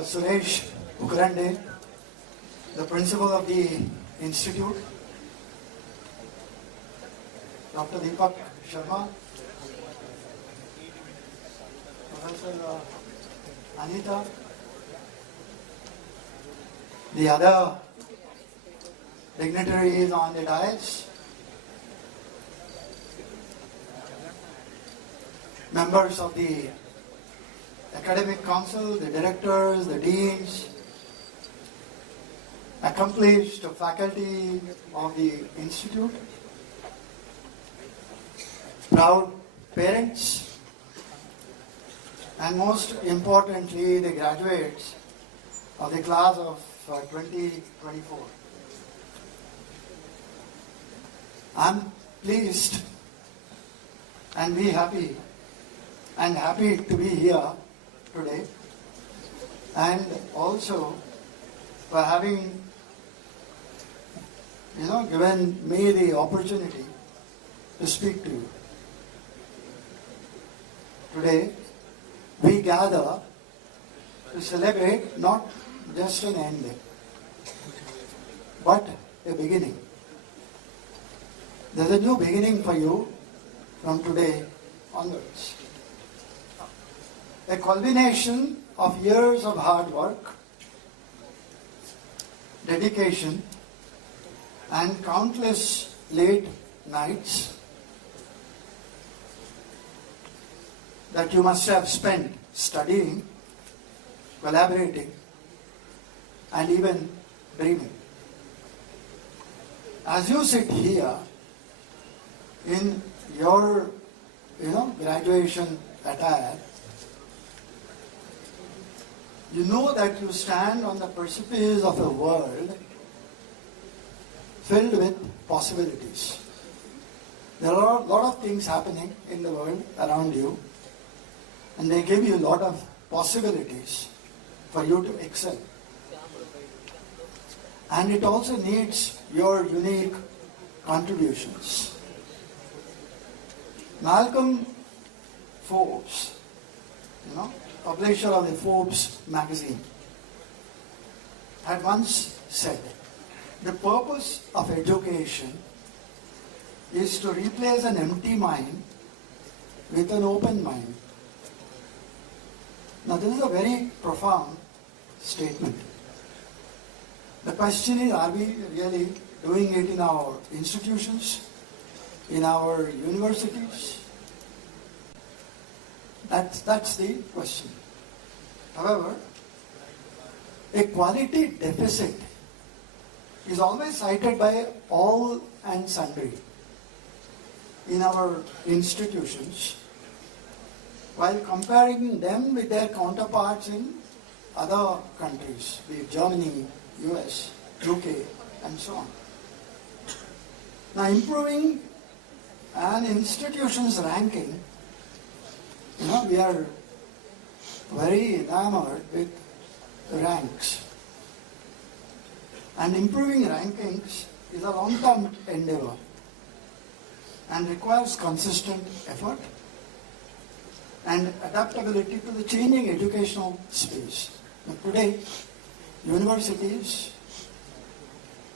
Suresh Ugrande, the principal of the institute, Dr. Deepak Sharma, Professor Anita, the other dignitaries on the dais, members of the academic council, the directors, the deans, accomplished faculty of the institute, proud parents, and most importantly, the graduates of the class of 2024. I'm pleased and happy to be here today, and also for having given me the opportunity to speak to you. Today we gather to celebrate not just an end, but a beginning. There's a new beginning for you from today onwards. A culmination of years of hard work, dedication, and countless late nights that you must have spent studying, collaborating, and even dreaming. As you sit here in your graduation attire, you know that you stand on the precipice of a world filled with possibilities. There are a lot of things happening in the world around you, and they give you a lot of possibilities for you to excel. And it also needs your unique contributions. Malcolm Forbes, publisher of the Forbes magazine, had once said, the purpose of education is to replace an empty mind with an open mind. Now this is a very profound statement. The question is, are we really doing it in our institutions, in our universities? That's the question. However, a quality deficit is always cited by all and sundry in our institutions while comparing them with their counterparts in other countries, be it Germany, US, UK, and so on. Now, improving an institution's ranking, we are very enamored with ranks. And improving rankings is a long-term endeavor and requires consistent effort and adaptability to the changing educational space. Now, today, universities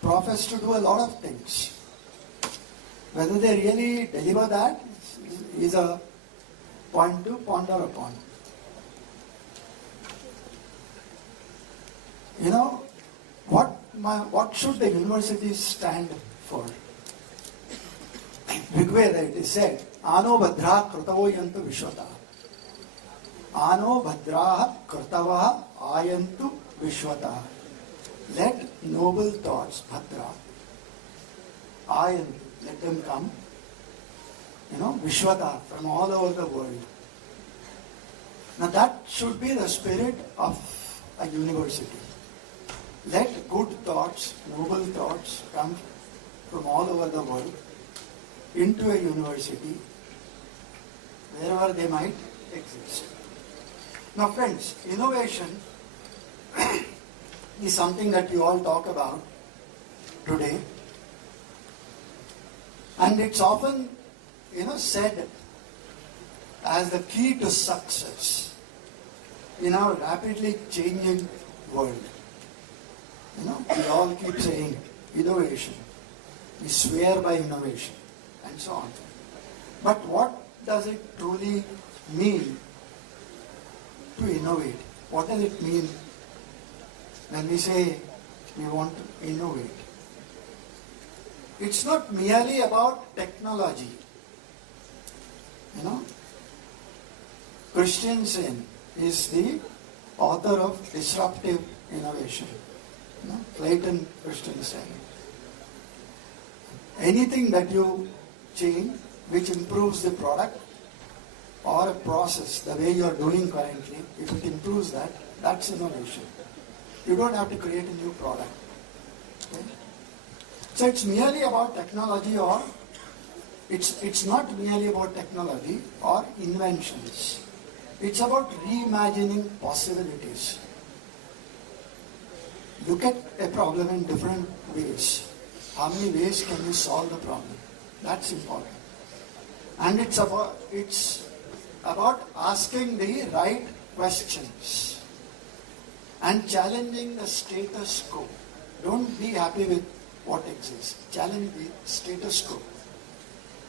profess to do a lot of things. Whether they really deliver that is a point to ponder upon. What should the universities stand for? Rigveda, it is said, Ano Bhadra Krutavo Yantu Vishwata. Ano Bhadraha Krutavaha Ayantu Vishwata. Let noble thoughts, Bhadra, Ayantu, let them come, Vishwata, from all over the world. Now that should be the spirit of a university. Let good thoughts, noble thoughts come from all over the world into a university, wherever they might exist. Now friends, innovation is something that we all talk about today, and it's often said as the key to success. in our rapidly changing world. We all keep saying innovation. We swear by innovation and so on. But what does it truly mean to innovate? What does it mean when we say we want to innovate? It's not merely about technology. Christensen is the author of Disruptive Innovation. Clayton Christensen. Anything that you change which improves the product or a process, the way you are doing currently, if it improves that, that's innovation. You don't have to create a new product. Okay? So it's merely about technology, or it's not merely about technology or inventions. It's about reimagining possibilities. Look at a problem in different ways. How many ways can you solve the problem? That's important. And it's about asking the right questions and challenging the status quo. Don't be happy with what exists. Challenge the status quo.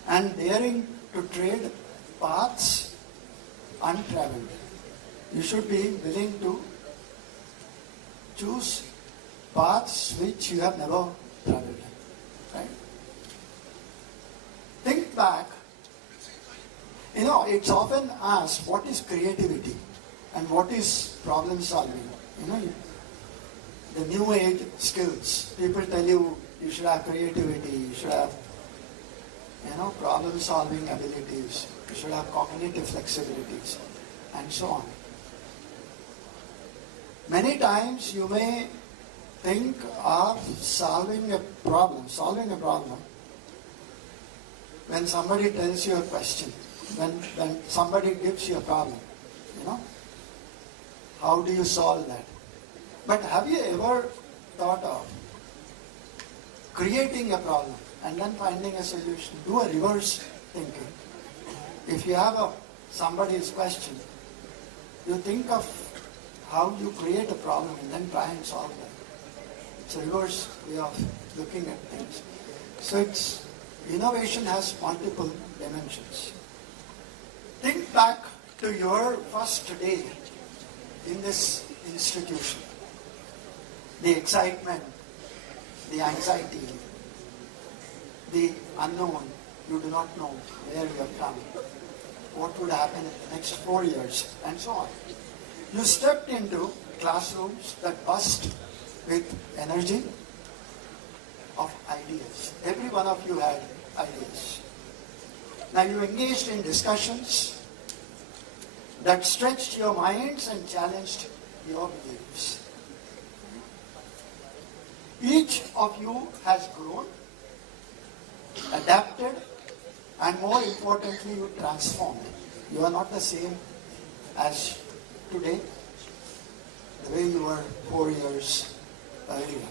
And daring to tread paths untraveled. You should be willing to choose paths which you have never traveled. Right? Think back. It's often asked, what is creativity and what is problem solving? The new age skills. People tell you should have creativity, you should have problem solving abilities, you should have cognitive flexibilities, and so on. Many times you may think of solving a problem when somebody tells you a question, when somebody gives you a problem, how do you solve that? But have you ever thought of creating a problem and then finding a solution? Do a reverse thinking. If you have somebody's question, you think of how you create a problem and then try and solve it. It's a reverse way of looking at things. So innovation has multiple dimensions. Think back to your first day in this institution. The excitement, the anxiety, the unknown. You do not know where you have come, what would happen in the next 4 years, and so on. You stepped into classrooms that burst with energy of ideas. Every one of you had ideas. Now you engaged in discussions that stretched your minds and challenged your beliefs. Each of you has grown, adapted, and more importantly, you transformed. You are not the same as today, the way you were 4 years earlier.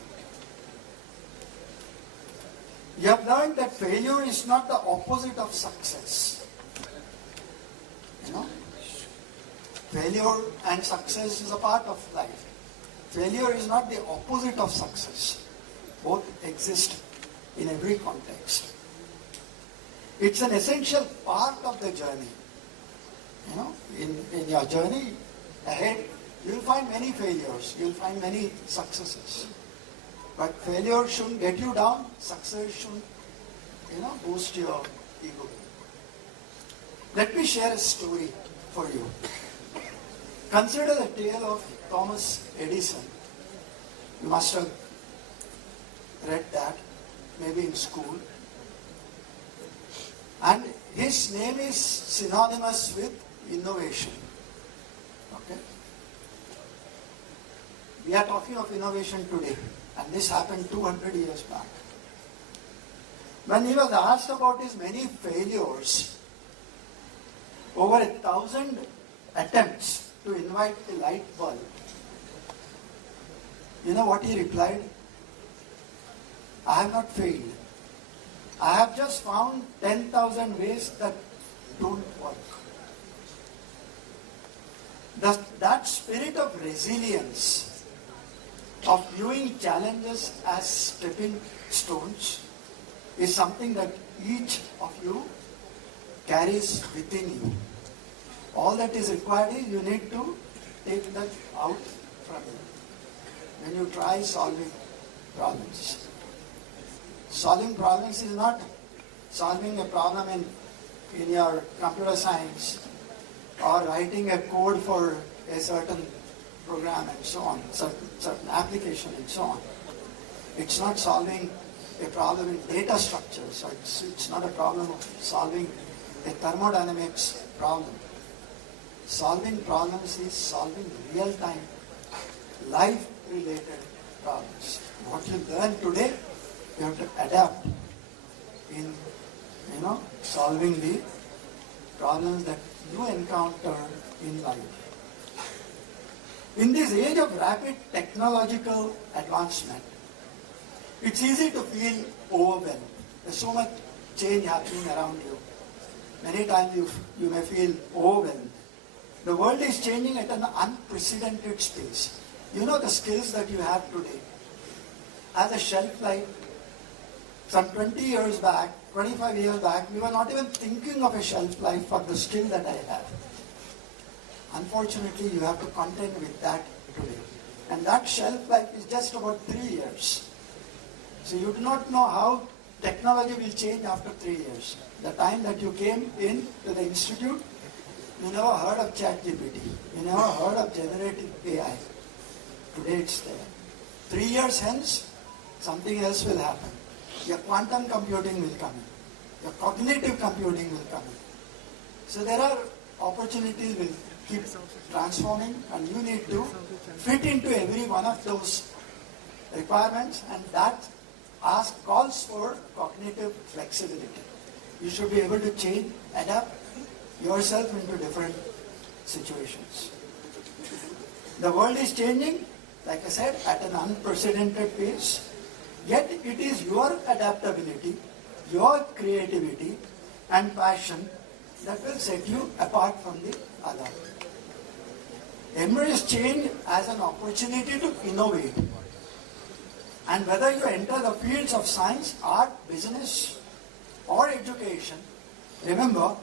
You have learned that failure is not the opposite of success. Failure and success is a part of life. Failure is not the opposite of success. Both exist in every context. It's an essential part of the journey. In your journey ahead, you'll find many failures, you'll find many successes. But failure shouldn't get you down, success shouldn't, boost your ego. Let me share a story for you. Consider the tale of Thomas Edison. You must have read that, maybe in school. And his name is synonymous with innovation. Okay? We are talking of innovation today, and this happened 200 years back. When he was asked about his many failures, over 1,000 attempts to invent the light bulb, you know what he replied? I have not failed. I have just found 10,000 ways that don't work. That spirit of resilience, of viewing challenges as stepping stones, is something that each of you carries within you. All that is required is you need to take that out from you. When you try solving problems. Solving problems is not solving a problem in your computer science or writing a code for a certain program and so on, certain application and so on. It's not solving a problem in data structures, or it's not a problem of solving a thermodynamics problem. Solving problems is solving real-time, life-related problems. What you learn today, you have to adapt in, solving the problems that you encounter in life. In this age of rapid technological advancement, it's easy to feel overwhelmed. There's so much change happening around you. Many times you may feel overwhelmed. The world is changing at an unprecedented pace. You know the skills that you have today has a shelf life. Some 20 years back, 25 years back, we were not even thinking of a shelf life for the skill that I have. Unfortunately, you have to contend with that today. And that shelf life is just about 3 years. So you do not know how technology will change after 3 years. The time that you came in to the institute, you never heard of ChatGPT. You never heard of generative AI. Today it's there. 3 years hence, something else will happen. Your quantum computing will come in. Your cognitive computing will come in. So there are opportunities will keep transforming, and you need to fit into every one of those requirements, and that calls for cognitive flexibility. You should be able to change, adapt yourself into different situations. The world is changing, like I said, at an unprecedented pace. Yet it is your adaptability, your creativity and passion that will set you apart from the other. Embrace change as an opportunity to innovate. And whether you enter the fields of science, art, business or education, remember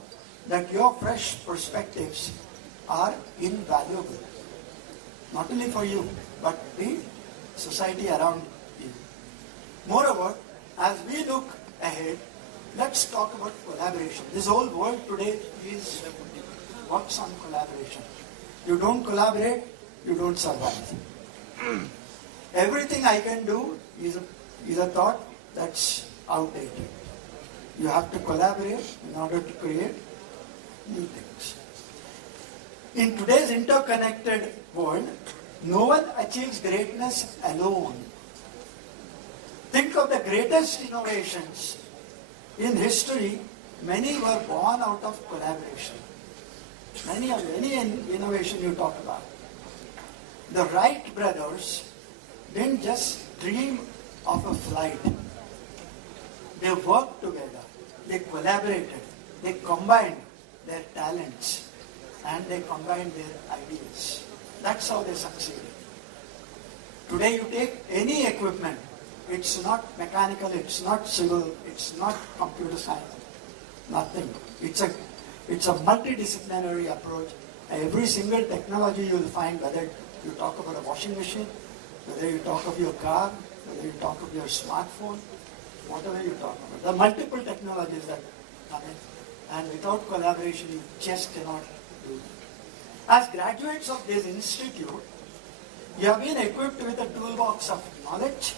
that your fresh perspectives are invaluable. Not only for you, but the society around you. Moreover, as we look ahead, let's talk about collaboration. This whole world today works on collaboration. You don't collaborate, you don't survive. Everything I can do is a thought that's outdated. You have to collaborate in order to create new things. In today's interconnected world, no one achieves greatness alone. Think of the greatest innovations in history. Many were born out of collaboration. Any innovation you talk about. The Wright brothers didn't just dream of a flight. They worked together. They collaborated. They combined their talents and they combined their ideas. That's how they succeeded. Today you take any equipment. It's not mechanical, it's not civil, it's not computer science, nothing. It's a multidisciplinary approach. Every single technology you will find, whether you talk about a washing machine, whether you talk of your car, whether you talk of your smartphone, whatever you talk about. The multiple technologies that come in, and without collaboration you just cannot do it. As graduates of this institute, you have been equipped with a toolbox of knowledge,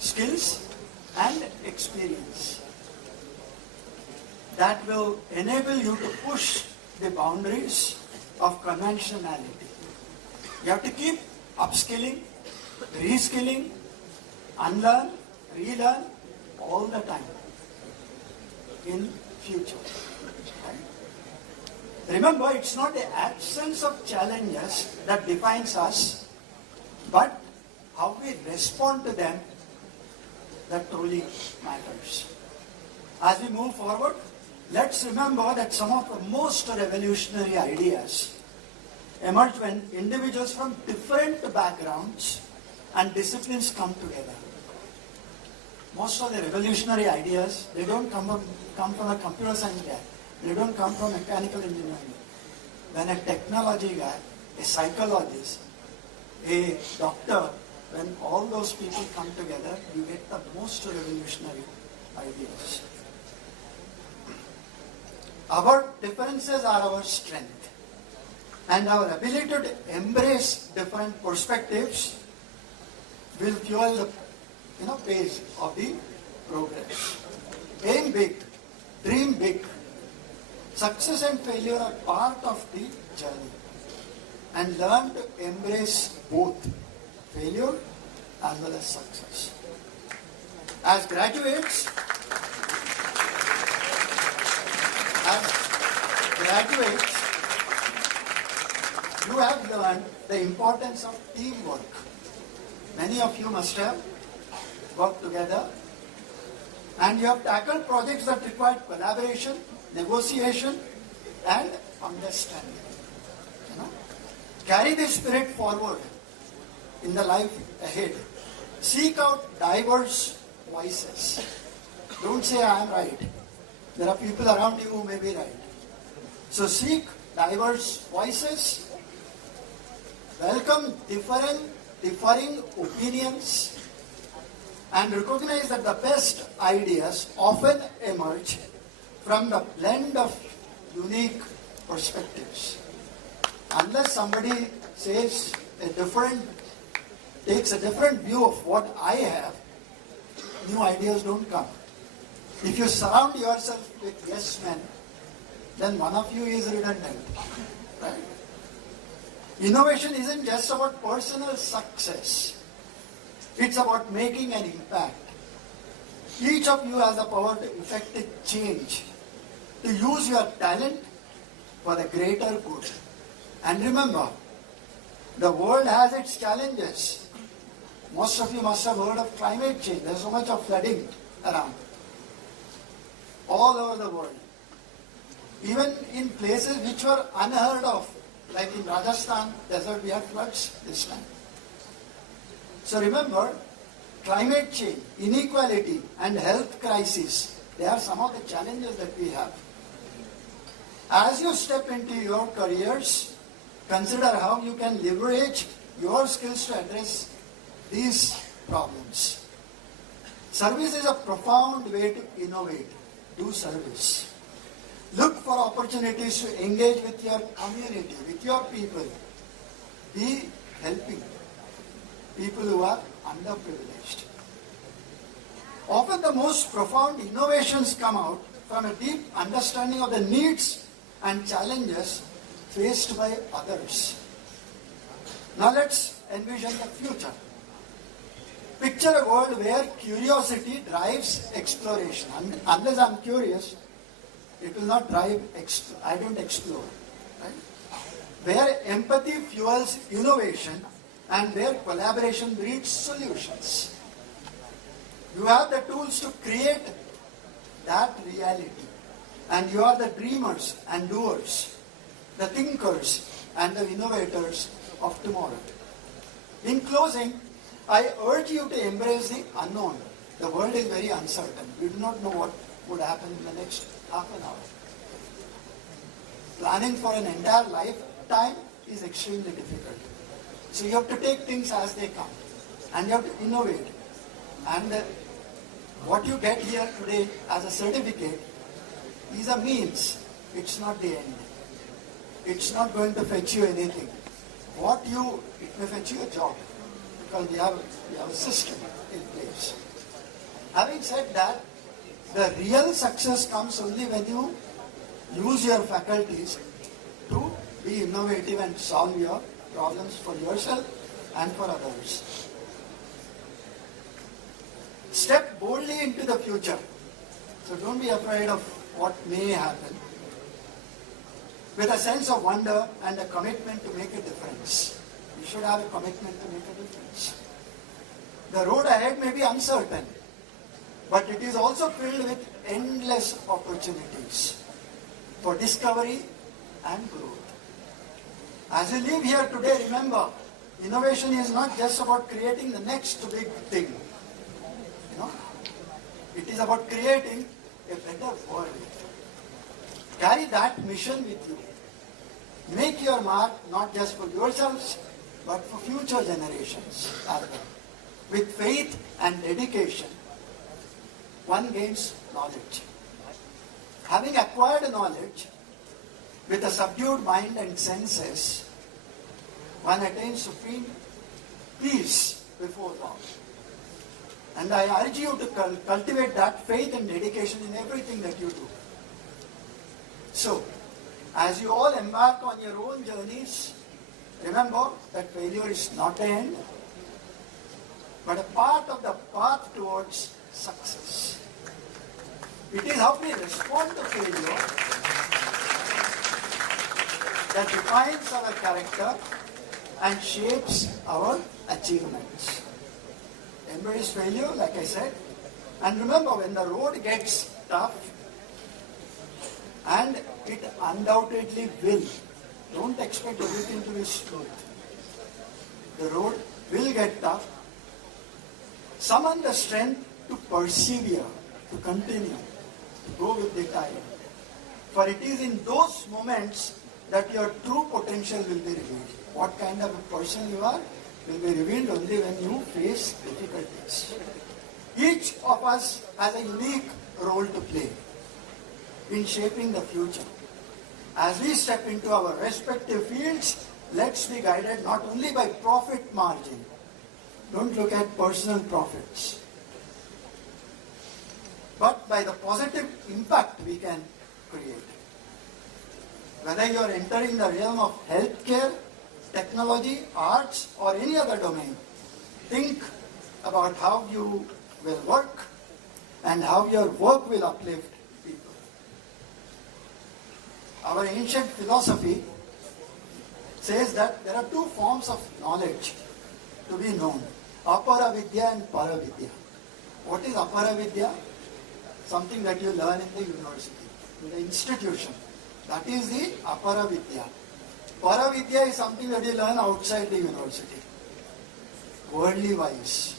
skills and experience that will enable you to push the boundaries of conventionality. You have to keep upskilling, reskilling, unlearn, relearn all the time in future. Right? Remember, it's not the absence of challenges that defines us, but how we respond to them that truly matters. As we move forward, let's remember that some of the most revolutionary ideas emerge when individuals from different backgrounds and disciplines come together. Most of the revolutionary ideas, they don't come from a computer science guy. They don't come from mechanical engineering. When a technology guy, a psychologist, a doctor, when all those people come together, you get the most revolutionary ideas. Our differences are our strength, and our ability to embrace different perspectives will fuel the pace of the progress. Aim big, dream big. Success and failure are part of the journey, and learn to embrace both failure as well as success. As graduates, you have learned the importance of teamwork. Many of you must have worked together, and you have tackled projects that required collaboration, negotiation, and understanding. Carry this spirit forward in the life ahead. Seek out diverse voices. Don't say I am right. There are people around you who may be right. So seek diverse voices. Welcome differing opinions, and recognize that the best ideas often emerge from the blend of unique perspectives. Unless somebody takes a different view of what I have, new ideas don't come. If you surround yourself with yes men, then one of you is redundant. Right? Innovation isn't just about personal success. It's about making an impact. Each of you has the power to effect a change, to use your talent for the greater good. And remember, the world has its challenges. Most of you must have heard of climate change. There's so much of flooding around. All over the world. Even in places which were unheard of, like in Rajasthan desert, we had floods this time. So remember, climate change, inequality, and health crisis, they are some of the challenges that we have. As you step into your careers, consider how you can leverage your skills to address these problems. Service is a profound way to innovate. Do service. Look for opportunities to engage with your community, with your people. Be helping people who are underprivileged. Often the most profound innovations come out from a deep understanding of the needs and challenges faced by others. Now let's envision the future. Picture a world where curiosity drives exploration. Unless I'm curious, it will not drive, I don't explore. Right? Where empathy fuels innovation and where collaboration breeds solutions. You have the tools to create that reality. And you are the dreamers and doers, the thinkers and the innovators of tomorrow. In closing, I urge you to embrace the unknown. The world is very uncertain. We do not know what would happen in the next half an hour. Planning for an entire lifetime is extremely difficult. So you have to take things as they come. And you have to innovate. And what you get here today as a certificate is a means. It's not the end. It's not going to fetch you anything. It may fetch you a job. Because we have a system in place. Having said that, the real success comes only when you use your faculties to be innovative and solve your problems for yourself and for others. Step boldly into the future. So don't be afraid of what may happen. With a sense of wonder and a commitment to make a difference. You should have a commitment to make a difference. The road ahead may be uncertain, but it is also filled with endless opportunities for discovery and growth. As you leave here today, remember, innovation is not just about creating the next big thing. You know, it is about creating a better world. Carry that mission with you. Make your mark not just for yourselves, but for future generations as well. With faith and dedication, one gains knowledge. Having acquired knowledge, with a subdued mind and senses, one attains supreme peace before God. And I urge you to cultivate that faith and dedication in everything that you do. So, as you all embark on your own journeys, remember that failure is not the end, but a part of the path towards success. It is how we respond to failure that defines our character and shapes our achievements. Embrace failure, like I said, and remember, when the road gets tough, and it undoubtedly will, don't expect everything to be smooth. The road will get tough. Summon the strength to persevere, to continue, to go with the tide. For it is in those moments that your true potential will be revealed. What kind of a person you are will be revealed only when you face difficulties. Each of us has a unique role to play in shaping the future. As we step into our respective fields, let's be guided not only by profit margin. Don't look at personal profits, but by the positive impact we can create. Whether you are entering the realm of healthcare, technology, arts, or any other domain, think about how you will work and how your work will uplift people. Our ancient philosophy says that there are two forms of knowledge to be known: apara vidya and para vidya. What is apara vidya? Something that you learn in the university, in the institution. That is the apara vidya. Para vidya is something that you learn outside the university, worldly wise.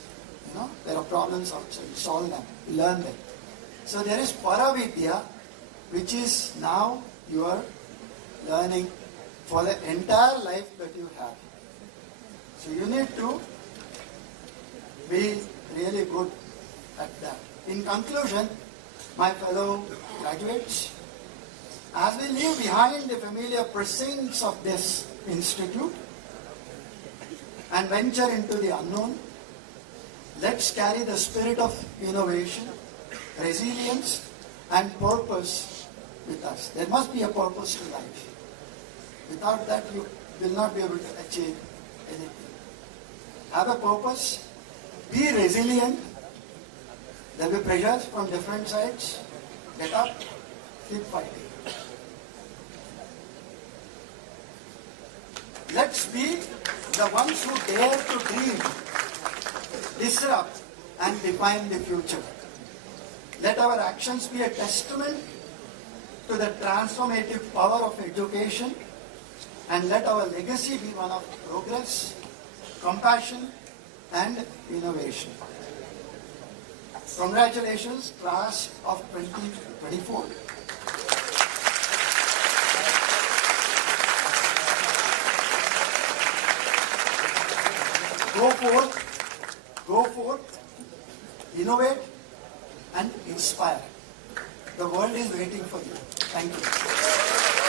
You know, there are problems outside, solve them, learn them. So there is para vidya, which is now you are learning for the entire life that you have. So you need to be really good at that. In conclusion, my fellow graduates, as we leave behind the familiar precincts of this institute and venture into the unknown, let's carry the spirit of innovation, resilience, and purpose with us. There must be a purpose to life. Without that, you will not be able to achieve anything. Have a purpose, be resilient. There will be pressures from different sides. Get up, keep fighting. Let's be the ones who dare to dream, disrupt, and define the future. Let our actions be a testament to the transformative power of education, and let our legacy be one of progress, compassion, and innovation. Congratulations, class of 2024. Go forth, innovate, and inspire. The world is waiting for you. Thank you.